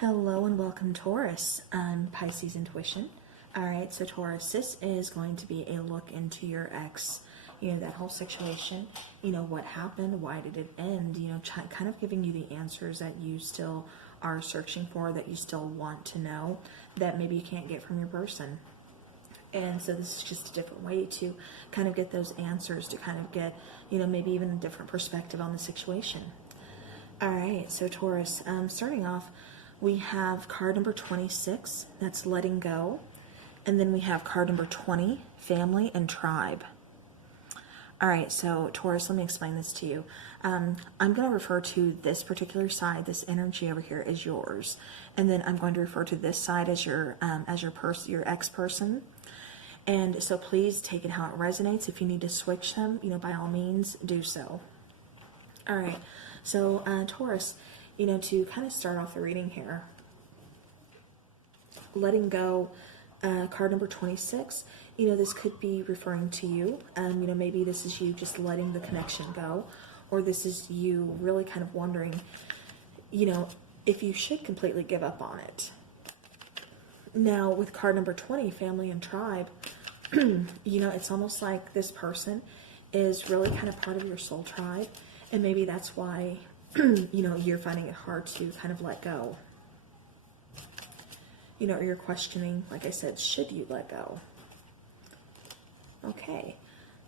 Hello and welcome, Taurus. I'm Pisces Intuition. All right, so Taurus, this is going to be a look into your ex, that whole situation, what happened, why did it end, kind of giving you the answers that you still are searching for, that you still want to know, that maybe you can't get from your person. And so this is just a different way to kind of get those answers, to kind of get, maybe even a different perspective on the situation. All right, so Taurus, starting off, we have card number 26, that's letting go. And then we have card number 20, family and tribe. All right, so Taurus, let me explain this to you. I'm going to refer to this particular side, this energy over here, as yours. And then I'm going to refer to this side as your ex-person. And so please take it how it resonates. If you need to switch them, by all means, do so. All right, so Taurus, to kind of start off the reading here, letting go, card number 26, this could be referring to you. Maybe this is you just letting the connection go, or this is you really kind of wondering, if you should completely give up on it. Now, with card number 20, family and tribe, it's almost like this person is really kind of part of your soul tribe, and maybe that's why you're finding it hard to kind of let go. Or you're questioning, like I said, should you let go? Okay,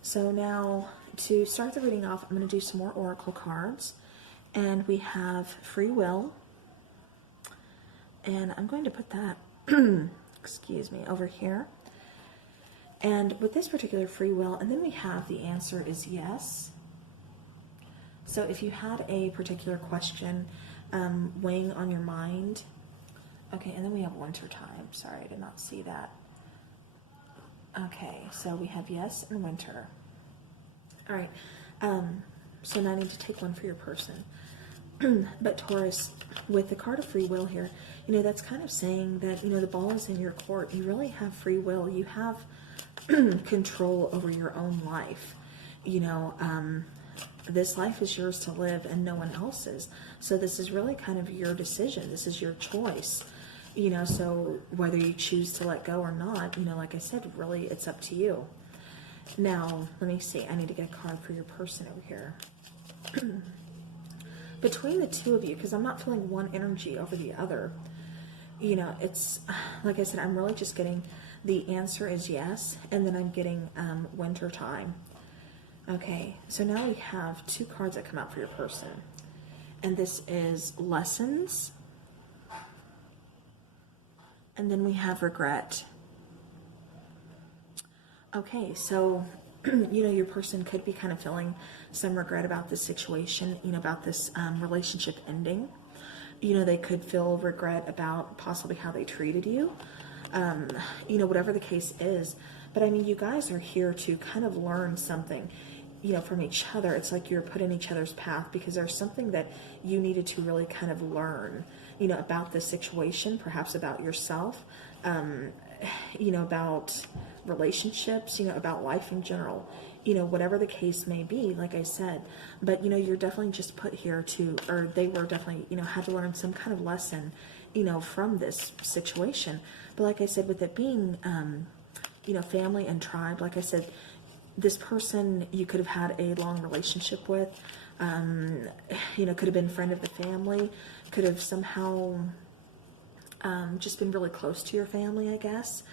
so now to start the reading off, I'm going to do some more oracle cards. And we have free will. And I'm going to put that, excuse me, over here. And with this particular free will, and then we have the answer is yes. So if you had a particular question weighing on your mind, okay, and then we have winter time. Sorry, I did not see that. Okay, so we have yes and winter. All right, so now I need to take one for your person. But Taurus, with the card of free will here, that's kind of saying that, the ball is in your court. You really have free will. You have control over your own life. This life is yours to live and no one else's. So this is really kind of your decision. This is your choice. So whether you choose to let go or not, like I said, really it's up to you. Now, let me see. I need to get a card for your person over here. Between the two of you, because I'm not feeling one energy over the other, it's, like I said, I'm really just getting the answer is yes, and then I'm getting winter time. Okay, so now we have two cards that come out for your person. And this is lessons. And then we have regret. Okay, so, your person could be kind of feeling some regret about this situation, about this relationship ending. They could feel regret about possibly how they treated you. Whatever the case is. But I mean, you guys are here to kind of learn something, from each other. It's like you're put in each other's path because there's something that you needed to really kind of learn, about this situation, perhaps about yourself, about relationships, about life in general, whatever the case may be, like I said. But, you're definitely just put here to, or they were definitely, had to learn some kind of lesson, from this situation. But like I said, with it being, family and tribe, like I said, this person you could have had a long relationship with, could have been a friend of the family, could have somehow just been really close to your family, I guess.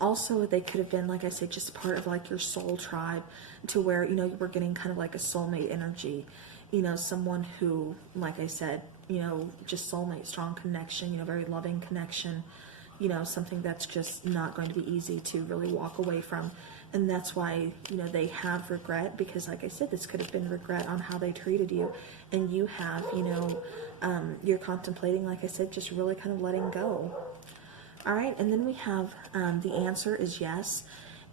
Also, they could have been, like I said, just part of like your soul tribe, to where, you were getting kind of like a soulmate energy, someone who, like I said, just soulmate, strong connection, very loving connection, something that's just not going to be easy to really walk away from. And that's why, they have regret, because like I said, this could have been regret on how they treated you. And you have, you're contemplating, like I said, just really kind of letting go. All right. And then we have the answer is yes.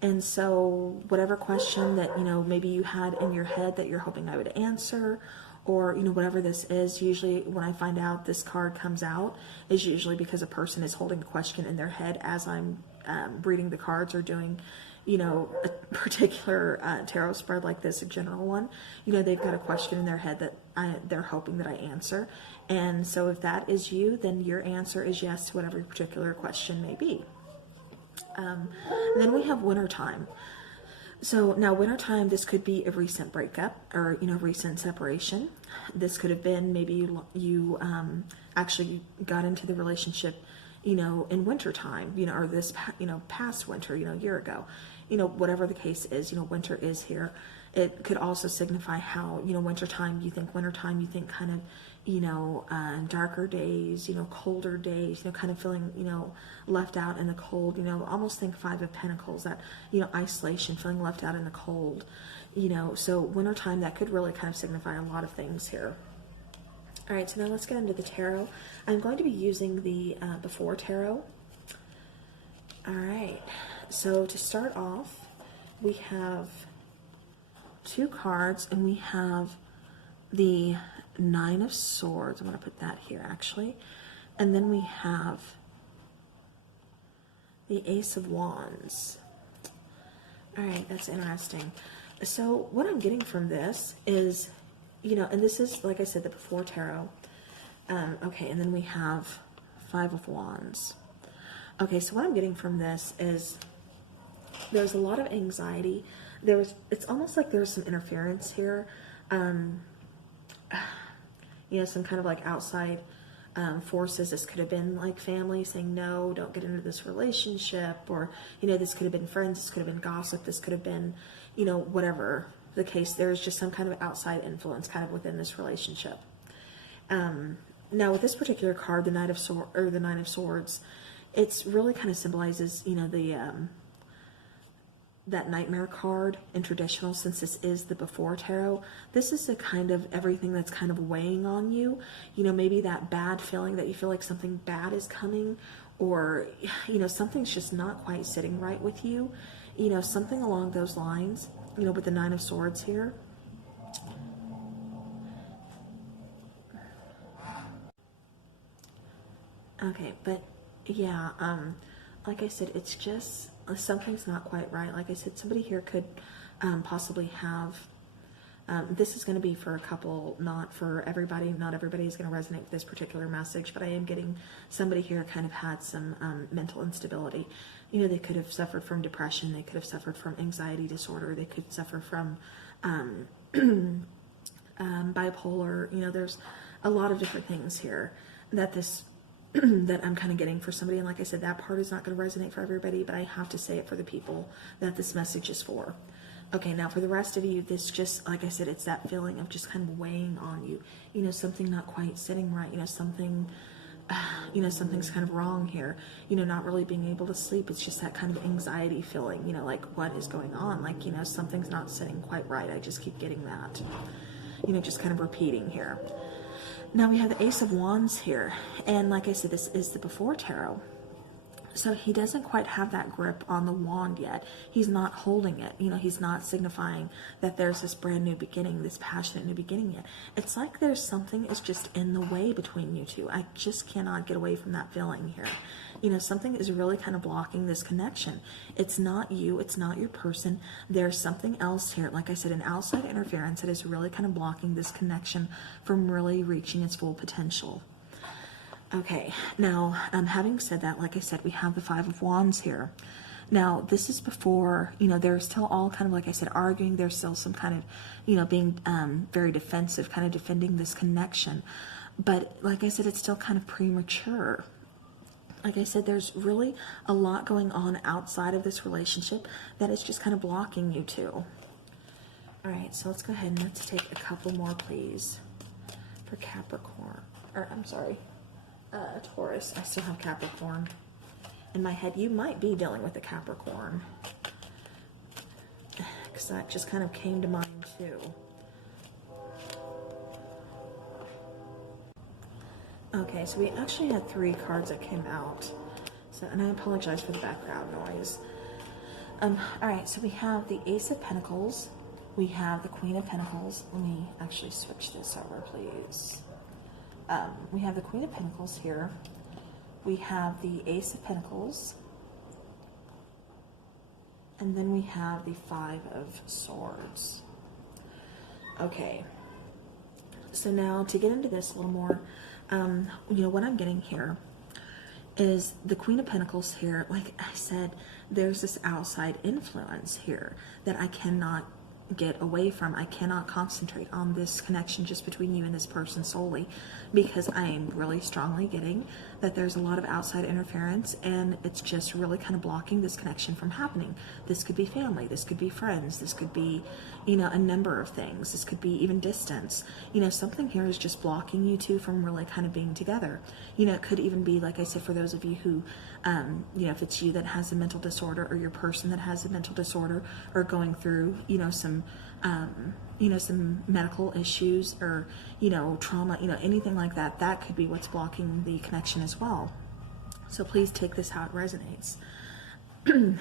And so whatever question that, maybe you had in your head that you're hoping I would answer, or, whatever this is, usually when I find out this card comes out, is usually because a person is holding a question in their head as I'm reading the cards or doing, a particular tarot spread like this, a general one. They've got a question in their head that they're hoping that I answer. And so if that is you, then your answer is yes to whatever your particular question may be. Then we have wintertime. So now wintertime, this could be a recent breakup or, recent separation. This could have been maybe you actually got into the relationship, in wintertime, or this, past winter, a year ago, whatever the case is, winter is here. It could also signify how, wintertime, you think kind of, darker days, colder days, kind of feeling, left out in the cold, almost think Five of Pentacles, that, isolation, feeling left out in the cold, so wintertime, that could really kind of signify a lot of things here. All right, so now let's get into the tarot. I'm going to be using the Before Tarot. All right, so to start off, we have 2 cards, and we have the Nine of Swords. I'm going to put that here, actually. And then we have the Ace of Wands. All right, that's interesting. So what I'm getting from this is, and this is, like I said, the Before Tarot. Okay, and then we have Five of Wands. Okay, so what I'm getting from this is there's a lot of anxiety. It's almost like there's some interference here. Some kind of like outside forces. This could have been like family saying, no, don't get into this relationship. Or, this could have been friends. This could have been gossip. This could have been, whatever the case. There's just some kind of outside influence kind of within this relationship. Now with this particular card, the Nine of Swords, it's really kind of symbolizes, that Nightmare card in traditional, since this is the Before Tarot. This is a kind of everything that's kind of weighing on you. Maybe that bad feeling that you feel like something bad is coming, or, something's just not quite sitting right with you. Something along those lines, with the Nine of Swords here. Okay, but yeah, like I said, it's just something's not quite right. Like I said, somebody here could possibly have, this is going to be for a couple, not for everybody. Not everybody is going to resonate with this particular message, but I am getting somebody here kind of had some mental instability. They could have suffered from depression. They could have suffered from anxiety disorder. They could suffer from bipolar. There's a lot of different things here that that I'm kind of getting for somebody. And like I said, that part is not going to resonate for everybody, but I have to say it for the people that this message is for. Okay, now for the rest of you, this just, like I said, it's that feeling of just kind of weighing on you. Something not quite sitting right. Something, something's kind of wrong here. Not really being able to sleep. It's just that kind of anxiety feeling, like what is going on? Like, something's not sitting quite right. I just keep getting that, just kind of repeating here. Now we have the Ace of Wands here, and like I said, this is the Before Tarot. So he doesn't quite have that grip on the wand yet. He's not holding it. He's not signifying that there's this brand new beginning, this passionate new beginning yet. It's like there's something is just in the way between you two. I just cannot get away from that feeling here. Something is really kind of blocking this connection. It's not you. It's not your person. There's something else here. Like I said, an outside interference that is really kind of blocking this connection from really reaching its full potential. Okay, now, having said that, like I said, we have the Five of Wands here. Now, this is before, they're still all kind of, like I said, arguing. There's still some kind of, being very defensive, kind of defending this connection. But, like I said, it's still kind of premature. Like I said, there's really a lot going on outside of this relationship that is just kind of blocking you two. All right, so let's go ahead and let's take a couple more, please, for Capricorn. Or, I'm sorry. Taurus. I still have Capricorn in my head. You might be dealing with a Capricorn, because that just kind of came to mind too. Okay, so we actually had 3 cards that came out. So, and I apologize for the background noise. All right, so we have the Ace of Pentacles. We have the Queen of Pentacles. Let me actually switch this over, please. We have the Queen of Pentacles here. We have the Ace of Pentacles. And then we have the Five of Swords. Okay. So now to get into this a little more, what I'm getting here is the Queen of Pentacles here. Like I said, there's this outside influence here that I cannot get away from. I cannot concentrate on this connection just between you and this person solely, because I am really strongly getting that there's a lot of outside interference, and it's just really kind of blocking this connection from happening. This could be family, this could be friends, this could be, a number of things. This could be even distance. Something here is just blocking you two from really kind of being together. It could even be, like I said, for those of you who, if it's you that has a mental disorder, or your person that has a mental disorder, or going through, some medical issues, or, trauma, anything like that, that could be what's blocking the connection as well. So please take this how it resonates.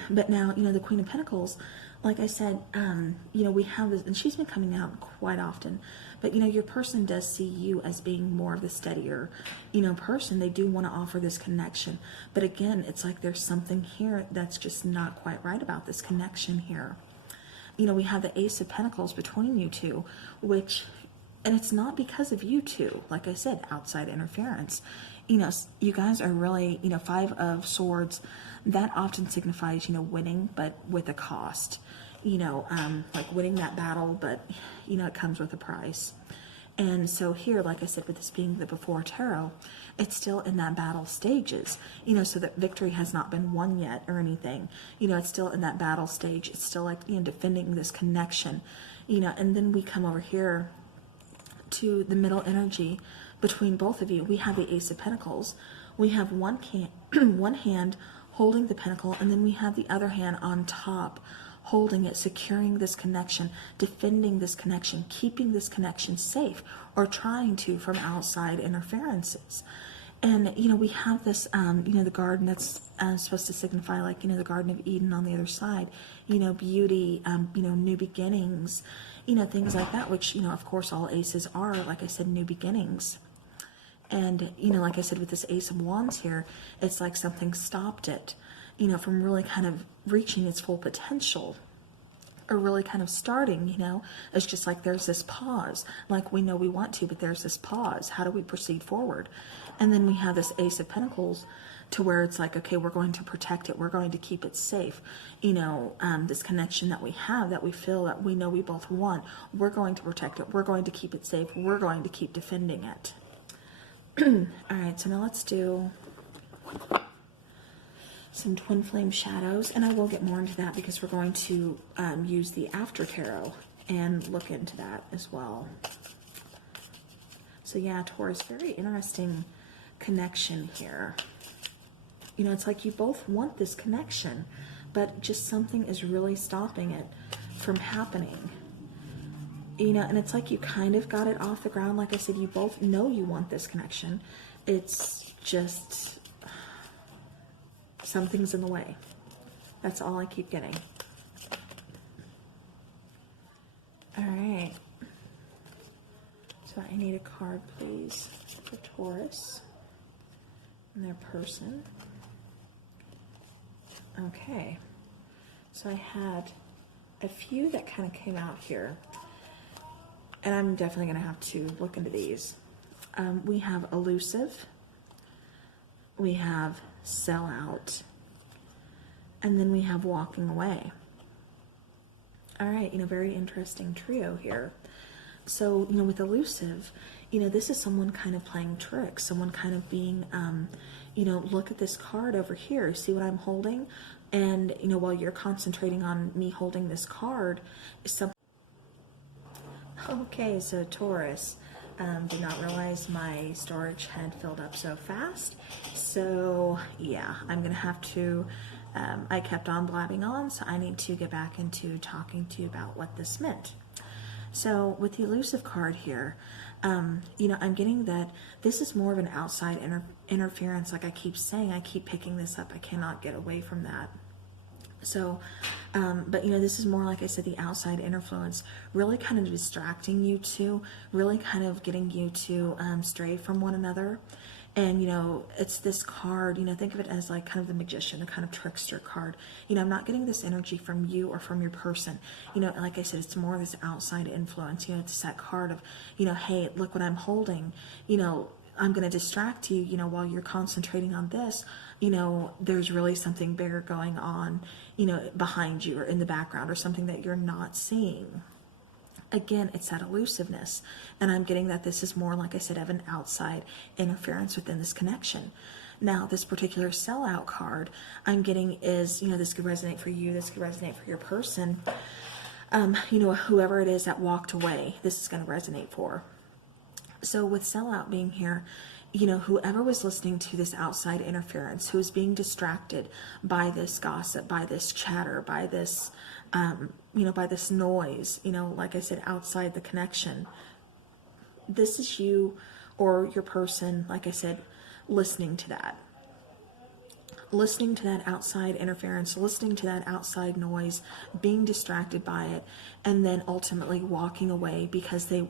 But now, the Queen of Pentacles, like I said, we have this, and she's been coming out quite often, but, your person does see you as being more of the steadier, person. They do want to offer this connection. But again, it's like there's something here that's just not quite right about this connection here. We have the Ace of Pentacles between you two, and it's not because of you two. Like I said, outside interference. You guys are really, Five of Swords, that often signifies, winning, but with a cost. Like winning that battle, but, it comes with a price. And so here, like I said, with this being the Before Tarot, it's still in that battle stages, so that victory has not been won yet or anything. It's still in that battle stage. It's still like, defending this connection, and then we come over here to the middle energy between both of you. We have the Ace of Pentacles. We have one hand holding the pentacle, and then we have the other hand on top holding it, securing this connection, defending this connection, keeping this connection safe, or trying to from outside interferences. And, we have this, the garden that's supposed to signify, like, the Garden of Eden on the other side, beauty, new beginnings, things like that, which, of course, all aces are, like I said, new beginnings. And, like I said, with this Ace of Wands here, it's like something stopped it, from really kind of reaching its full potential, or really kind of starting, it's just like there's this pause, like we know we want to, but there's this pause. How do we proceed forward? And then we have this Ace of Pentacles to where it's like, okay, we're going to protect it. We're going to keep it safe. This connection that we have, that we feel, that we know we both want, we're going to protect it. We're going to keep it safe. We're going to keep defending it. All right, so now let's do some twin flame shadows, and I will get more into that because we're going to use the after tarot and look into that as well. So yeah, Taurus, very interesting connection here. It's like you both want this connection, but just something is really stopping it from happening. And it's like you kind of got it off the ground. Like I said, you both know you want this connection. It's just something's in the way. That's all I keep getting. All right. So I need a card, please, for Taurus and their person. Okay. So I had a few that kind of came out here. And I'm definitely going to have to look into these. We have elusive. We have sell out. And then we have walking away. All right, very interesting trio here. So, with elusive, this is someone kind of playing tricks. Someone kind of being, look at this card over here. See what I'm holding? And, while you're concentrating on me holding this card, something. Okay, so Taurus, did not realize my storage had filled up so fast. So yeah, I'm gonna have to, I kept on blabbing on, so I need to get back into talking to you about what this meant. So with the elusive card here, I'm getting that this is more of an outside interference. Like I keep saying, I keep picking this up. I cannot get away from that. So, but this is more, like I said, the outside influence, really kind of distracting you two, really kind of getting you to stray from one another. And, you know, it's this card, you know, think of it as like kind of the magician, the kind of trickster card. You know, I'm not getting this energy from you or from your person. You know, like I said, it's more this outside influence. You know, it's that card of, you know, hey, look what I'm holding. You know, I'm going to distract you, you know, while you're concentrating on this. You know, there's really something bigger going on, you know, behind you or in the background, or something that you're not seeing. Again, it's that elusiveness. And I'm getting that this is more, like I said, of an outside interference within this connection. Now, this particular sellout card I'm getting is, you know, this could resonate for you, this could resonate for your person. You know, whoever it is that walked away, this is going to resonate for. So with sellout being here, you know, whoever was listening to this outside interference, who is being distracted by this gossip, by this chatter, by this, you know, by this noise, you know, like I said, outside the connection. This is you or your person, like I said, listening to that. Listening to that outside interference, listening to that outside noise, being distracted by it, and then ultimately walking away because they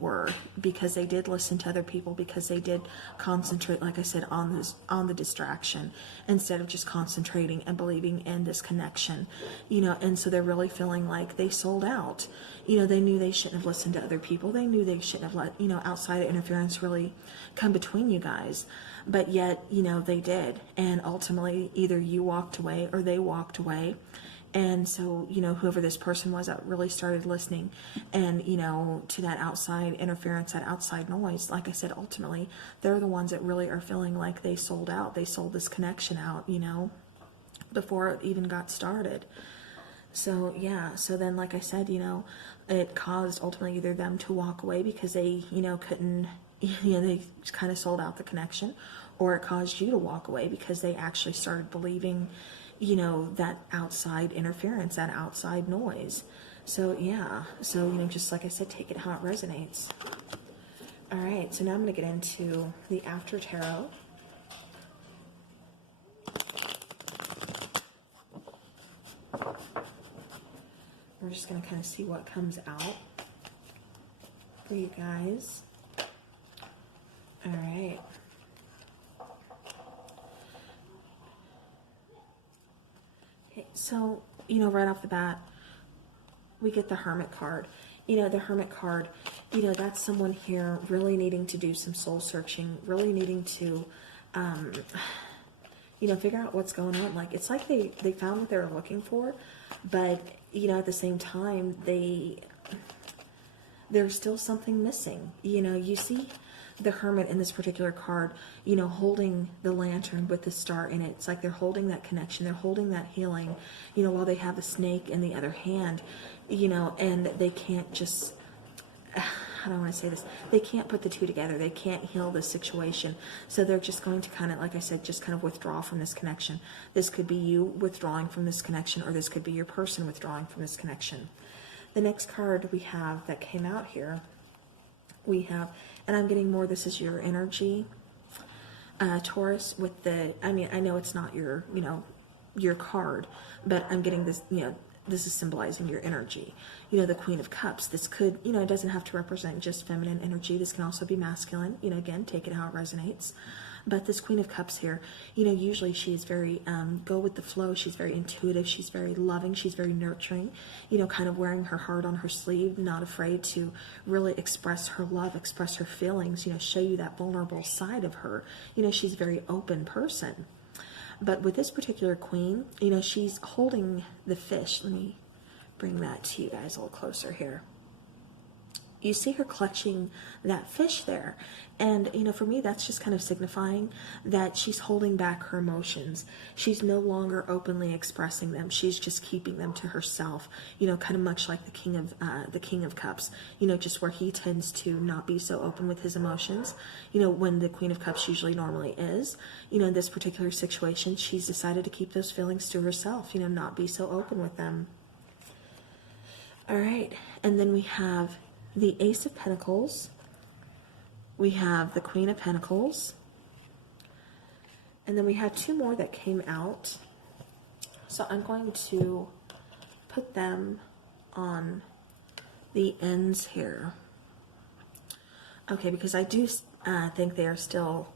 did listen to other people, because they did concentrate, like I said, on the distraction, instead of just concentrating and believing in this connection, you know. And so they're really feeling like they sold out. You know, they knew they shouldn't have listened to other people. They knew they shouldn't have let, you know, outside interference really come between you guys. But yet, you know, they did. And ultimately, either you walked away or they walked away. And so, you know, whoever this person was that really started listening and, you know, to that outside interference, that outside noise, like I said, ultimately, they're the ones that really are feeling like they sold out. They sold this connection out, you know, before it even got started. So, yeah. So then, like I said, you know, it caused ultimately either them to walk away because they, you know, couldn't, you know, they kind of sold out the connection, or it caused you to walk away because they actually started believing, you know, that outside interference, that outside noise. So, yeah. So, you know, just like I said, take it how it resonates. All right. So now I'm going to get into the after tarot. We're just going to kind of see what comes out for you guys. All right. Okay, so, you know, right off the bat, we get the Hermit card. You know, the Hermit card, you know, that's someone here really needing to do some soul searching, really needing to, you know, figure out what's going on. Like, it's like they found what they were looking for, but, you know, at the same time, there's still something missing. You know, you see the Hermit in this particular card, you know, holding the lantern with the star in it. It's like they're holding that connection, they're holding that healing, you know, while they have the snake in the other hand, you know, and they can't just, how do I want to say this? They can't put the two together. They can't heal this situation. So they're just going to kind of, like I said, just kind of withdraw from this connection. This could be you withdrawing from this connection, or this could be your person withdrawing from this connection. The next card we have that came out here, we have, and I'm getting more, this is your energy, Taurus, with the, I mean, I know it's not your, you know, your card, but I'm getting this, you know, this is symbolizing your energy. You know, the Queen of Cups, this could, you know, it doesn't have to represent just feminine energy. This can also be masculine, you know, again, take it how it resonates. But this Queen of Cups here, you know, usually she's very, go with the flow. She's very intuitive. She's very loving. She's very nurturing, you know, kind of wearing her heart on her sleeve, not afraid to really express her love, express her feelings, you know, show you that vulnerable side of her. You know, she's a very open person. But with this particular queen, you know, she's holding the fish. Let me bring that to you guys a little closer here. You see her clutching that fish there. And, you know, for me, that's just kind of signifying that she's holding back her emotions. She's no longer openly expressing them. She's just keeping them to herself, you know, kind of much like the King of Cups, you know, just where he tends to not be so open with his emotions, you know, when the Queen of Cups usually normally is. You know, in this particular situation, she's decided to keep those feelings to herself, you know, not be so open with them. All right. And then we have the Ace of Pentacles, we have the Queen of Pentacles, and then we have two more that came out. So I'm going to put them on the ends here. Okay, because I do think they are still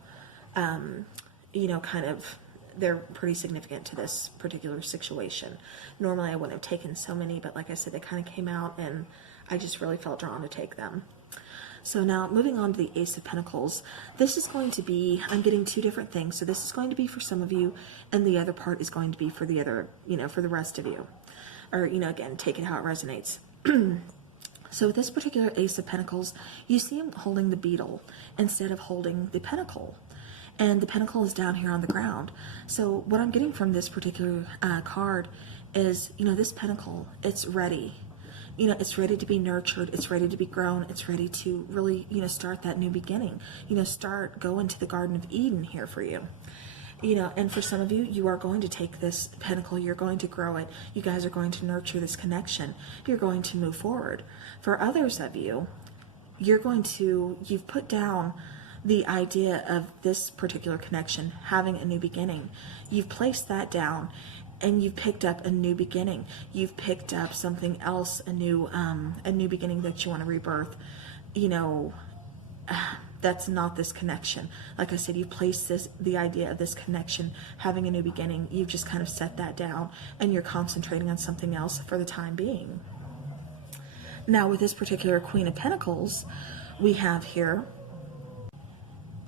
you know, kind of, they're pretty significant to this particular situation. Normally I wouldn't have taken so many, but like I said, they kind of came out and I just really felt drawn to take them. So now moving on to the Ace of Pentacles, this is going to be, I'm getting two different things. So this is going to be for some of you, and the other part is going to be for the other, you know, for the rest of you. Or, you know, again, take it how it resonates. So with this particular Ace of Pentacles, you see him holding the beetle instead of holding the pentacle. And the pentacle is down here on the ground. So what I'm getting from this particular card is, you know, this pentacle, it's ready. You know, it's ready to be nurtured, it's ready to be grown, it's ready to really, you know, start that new beginning. You know, go into the Garden of Eden here for you. You know, and for some of you, you are going to take this pentacle, you're going to grow it, you guys are going to nurture this connection, you're going to move forward. For others of you, you've put down the idea of this particular connection having a new beginning. You've placed that down and you've picked up a new beginning. You've picked up something else, a new beginning that you want to rebirth. You know, that's not this connection. Like I said, you've placed the idea of this connection having a new beginning. You've just kind of set that down and you're concentrating on something else for the time being. Now with this particular Queen of Pentacles, we have here,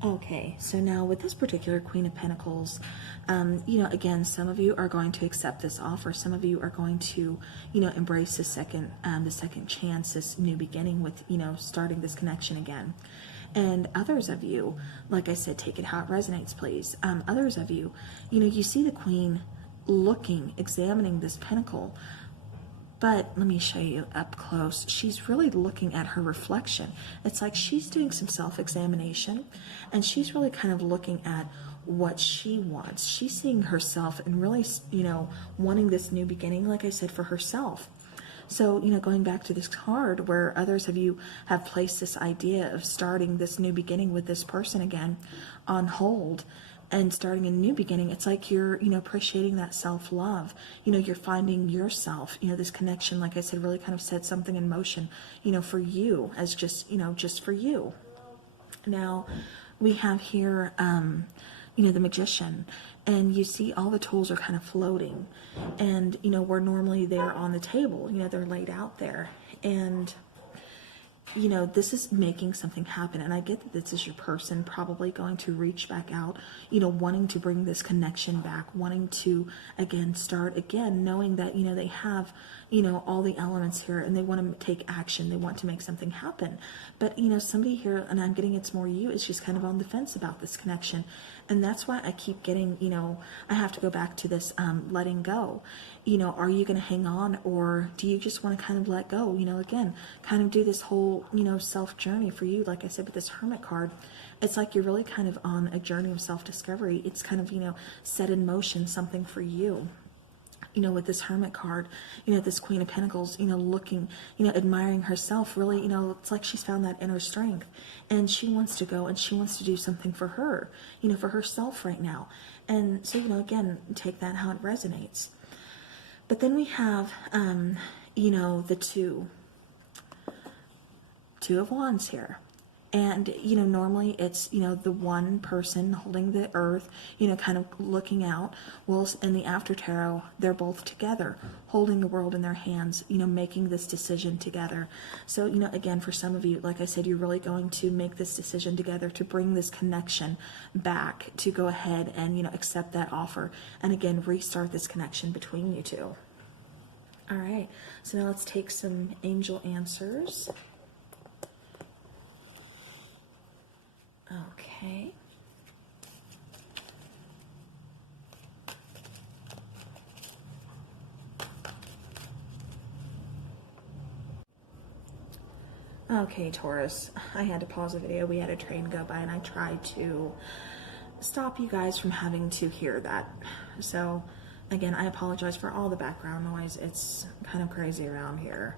okay, so now with this particular Queen of Pentacles, you know, again, some of you are going to accept this offer. Some of you are going to, you know, embrace the second chance, this new beginning with, you know, starting this connection again. And others of you, like I said, take it how it resonates, please. Others of you, you know, you see the Queen looking, examining this pentacle. But let me show you up close. She's really looking at her reflection. It's like she's doing some self-examination and she's really kind of looking at what she wants. She's seeing herself and really, you know, wanting this new beginning, like I said, for herself. So, you know, going back to this card where others of you have placed this idea of starting this new beginning with this person again on hold, and starting a new beginning, it's like you're, you know, appreciating that self-love. You know, you're finding yourself. You know, this connection, like I said, really kind of set something in motion, you know, for you, as just, you know, just for you. Now, we have here, you know, the Magician, and you see all the tools are kind of floating. And, you know, where normally they're on the table, you know, they're laid out there. And you know, this is making something happen. And I get that this is your person probably going to reach back out, you know, wanting to bring this connection back, wanting to, again, start again, knowing that, you know, they have, you know, all the elements here and they want to take action. They want to make something happen. But, you know, somebody here, and I'm getting it's more you, is just kind of on the fence about this connection. And that's why I keep getting, you know, I have to go back to this letting go. You know, are you going to hang on, or do you just want to kind of let go? You know, again, kind of do this whole, you know, self journey for you. Like I said, with this Hermit card, it's like you're really kind of on a journey of self-discovery. It's kind of, you know, set in motion something for you. You know, with this Hermit card, you know, this Queen of Pentacles, you know, looking, you know, admiring herself, really, you know, it's like she's found that inner strength and she wants to go and she wants to do something for her, you know, for herself right now. And so, you know, again, take that how it resonates. But then we have, you know, the two of Wands here. And, you know, normally it's, you know, the one person holding the earth, you know, kind of looking out. Well, in the after tarot, they're both together, holding the world in their hands, you know, making this decision together. So, you know, again, for some of you, like I said, you're really going to make this decision together to bring this connection back, to go ahead and, you know, accept that offer. And again, restart this connection between you two. All right. So now let's take some angel answers. Okay. Okay, Taurus, I had to pause the video. We had a train go by and I tried to stop you guys from having to hear that. So again, I apologize for all the background noise. It's kind of crazy around here.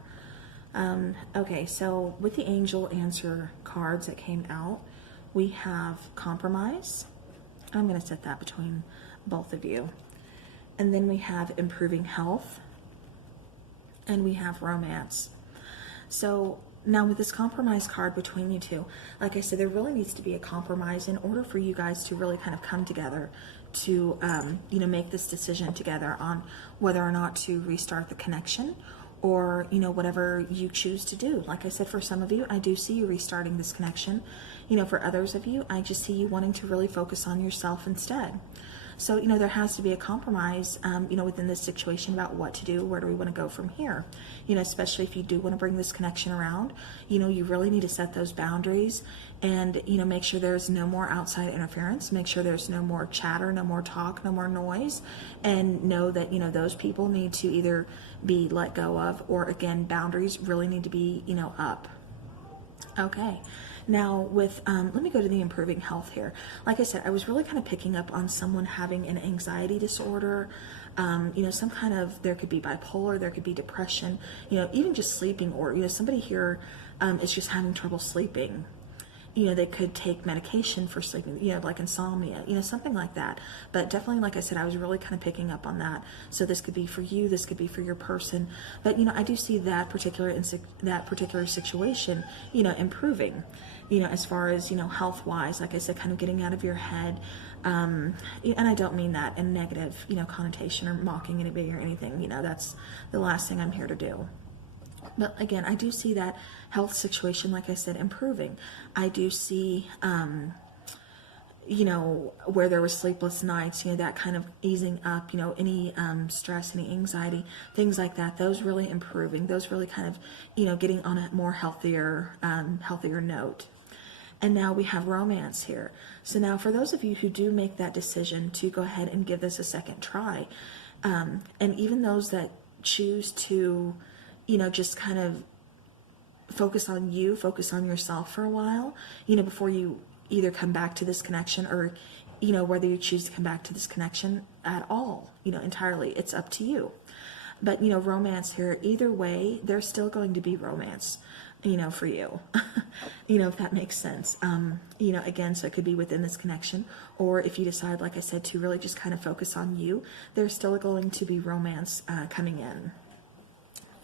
Okay, so with the angel answer cards that came out, we have compromise. I'm going to set that between both of you. And then we have improving health. And we have romance. So Now with this compromise card between you two, like I said, there really needs to be a compromise in order for you guys to really kind of come together to, make this decision together on whether or not to restart the connection, or, whatever you choose to do. Like I said, for some of you, I do see you restarting this connection. For others of you, I just see you wanting to really focus on yourself instead. So, there has to be a compromise, within this situation about what to do, where do we want to go from here, especially if you do want to bring this connection around, you really need to set those boundaries and, make sure there's no more outside interference, make sure there's no more chatter, no more talk, no more noise, and know that, those people need to either be let go of, or again, boundaries really need to be, up. Okay. Now with, let me go to the improving health here. Like I said, I was really kind of picking up on someone having an anxiety disorder, some kind of, there could be bipolar, there could be depression, even just sleeping, or, somebody here is just having trouble sleeping. They could take medication for sleeping, like insomnia, something like that. But definitely, like I said, I was really kind of picking up on that. So this could be for you, this could be for your person. But, I do see that particular situation, improving, as far as, health-wise, like I said, kind of getting out of your head. And I don't mean that in negative, connotation or mocking anybody or anything. That's the last thing I'm here to do. But again, I do see that health situation, like I said, improving. I do see, where there was sleepless nights, that kind of easing up, any stress, any anxiety, things like that, those really improving, those really kind of, getting on a more healthier note. And now we have romance here. So now for those of you who do make that decision to go ahead and give this a second try, and even those that choose to, just kind of focus on you, focus on yourself for a while, before you either come back to this connection, or, whether you choose to come back to this connection at all, entirely, it's up to you. But, romance here, either way, there's still going to be romance, for you, if that makes sense. Again, so it could be within this connection, or if you decide, like I said, to really just kind of focus on you, there's still going to be romance coming in.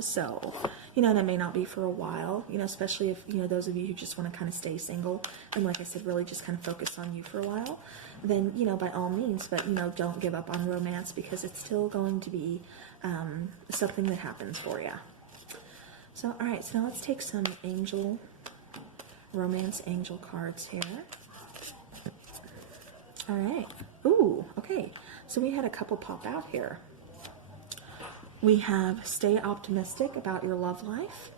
So, that may not be for a while, especially if, those of you who just want to kind of stay single and, like I said, really just kind of focus on you for a while, then, by all means, but, don't give up on romance, because it's still going to be something that happens for you. So, all right, so now let's take some romance angel cards here. All right. Ooh, okay. So we had a couple pop out here. We have stay optimistic about your love life.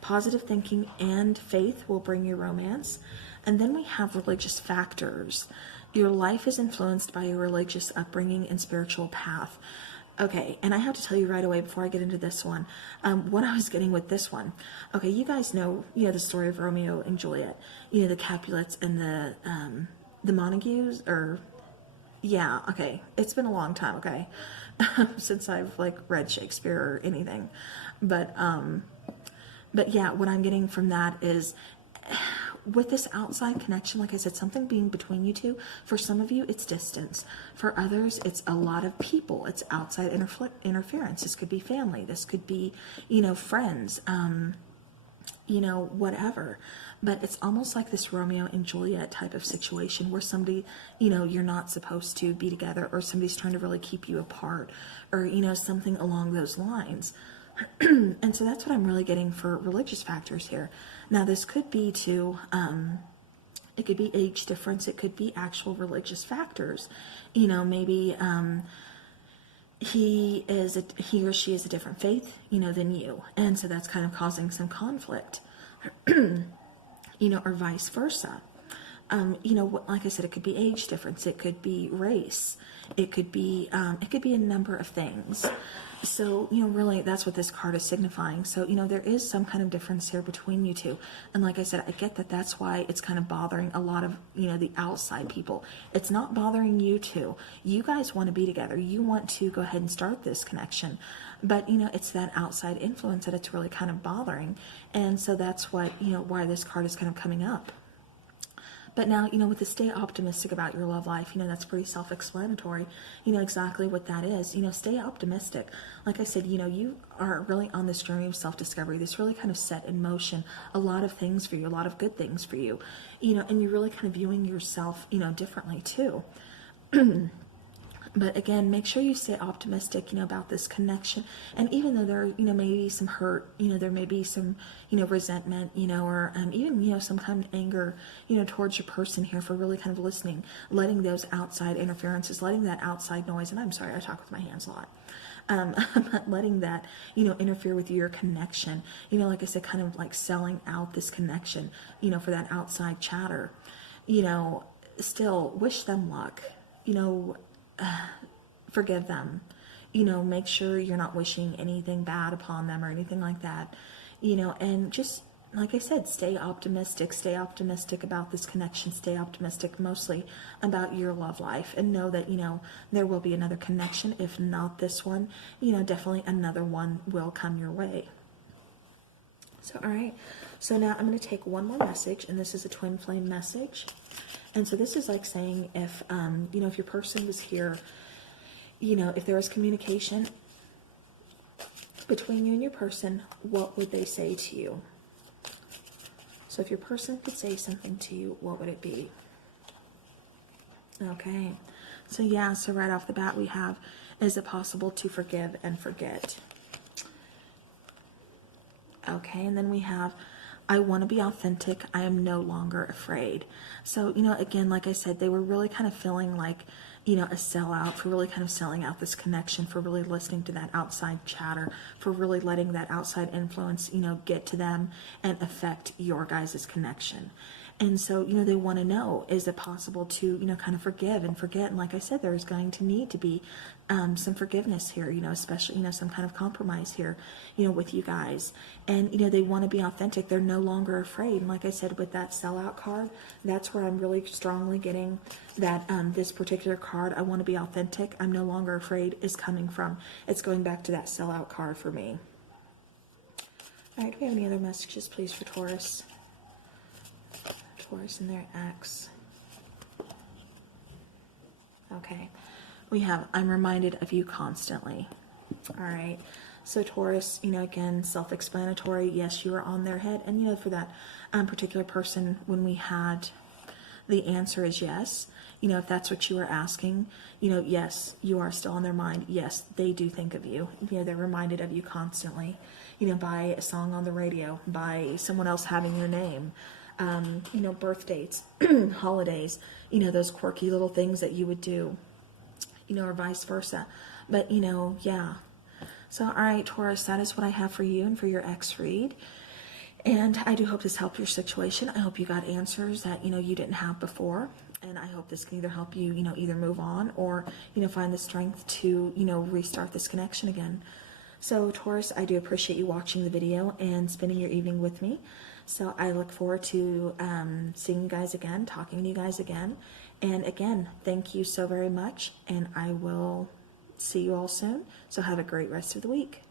Positive thinking and faith will bring you romance. And then we have religious factors. Your life is influenced by your religious upbringing and spiritual path. Okay, and I have to tell you right away before I get into this one, what I was getting with this one. Okay, you guys know, the story of Romeo and Juliet. The Capulets and the Montagues, or... Yeah, okay. It's been a long time, okay, since I've read Shakespeare or anything. But yeah, what I'm getting from that is, with this outside connection, like I said, something being between you two, for some of you, it's distance. For others, it's a lot of people. It's outside interference. This could be family. This could be, friends, whatever. But it's almost like this Romeo and Juliet type of situation where somebody, you're not supposed to be together, or somebody's trying to really keep you apart, or, something along those lines. And so that's what I'm really getting for religious factors here. Now, this could be it could be age difference. It could be actual religious factors. Maybe he or she is a different faith, than you. And so that's kind of causing some conflict. Or vice versa. Like I said, it could be age difference, it could be race, it could be a number of things. So, really, that's what this card is signifying. So, there is some kind of difference here between you two. And like I said, I get that that's why it's kind of bothering a lot of, the outside people. It's not bothering you two. You guys want to be together. You want to go ahead and start this connection. But, it's that outside influence that it's really kind of bothering. And so that's what, why this card is kind of coming up. But now, with the stay optimistic about your love life, that's pretty self-explanatory, exactly what that is. Stay optimistic. Like I said, you are really on this journey of self-discovery. This really kind of set in motion a lot of things for you, a lot of good things for you, and you're really kind of viewing yourself, differently too. But again, make sure you stay optimistic, about this connection. And even though there, may be some hurt, there may be some, resentment, or even, some kind of anger, towards your person here for really kind of listening, letting those outside interferences, letting that outside noise, and I'm sorry, I talk with my hands a lot. Letting that, interfere with your connection, like I said, kind of like selling out this connection, for that outside chatter, still wish them luck, forgive them, make sure you're not wishing anything bad upon them or anything like that, and just, like I said, stay optimistic about this connection, stay optimistic mostly about your love life, and know that, there will be another connection. If not this one, definitely another one will come your way. So, all right, so now I'm going to take one more message, and this is a twin flame message. And so this is like saying if, if your person was here, if there was communication between you and your person, what would they say to you? So if your person could say something to you, what would it be? Okay. So yeah, so right off the bat we have, is it possible to forgive and forget? Okay, and then we have, I want to be authentic. I am no longer afraid. So, again, like I said, they were really kind of feeling like, a sellout, for really kind of selling out this connection, for really listening to that outside chatter, for really letting that outside influence, get to them and affect your guys' connection. And so, they want to know, is it possible to, kind of forgive and forget? And like I said, there's going to need to be some forgiveness here, especially, some kind of compromise here, with you guys. And, they want to be authentic. They're no longer afraid. And like I said, with that sellout card, that's where I'm really strongly getting that this particular card, I want to be authentic, I'm no longer afraid, is coming from. It's going back to that sellout card for me. All right, do we have any other messages, please, for Taurus? Taurus and their ex. Okay, we have, I'm reminded of you constantly. All right, so Taurus, again, self-explanatory. Yes, you are on their head. And, for that particular person, when we had, the answer is yes. If that's what you were asking, yes, you are still on their mind. Yes, they do think of you. They're reminded of you constantly, by a song on the radio, by someone else having your name, birth dates, holidays, those quirky little things that you would do, or vice versa. But, yeah. So, all right, Taurus, that is what I have for you and for your ex read. And I do hope this helped your situation. I hope you got answers that, you didn't have before. And I hope this can either help you, either move on or, find the strength to, restart this connection again. So, Taurus, I do appreciate you watching the video and spending your evening with me. So I look forward to seeing you guys again, talking to you guys again. And again, thank you so very much. And I will see you all soon. So have a great rest of the week.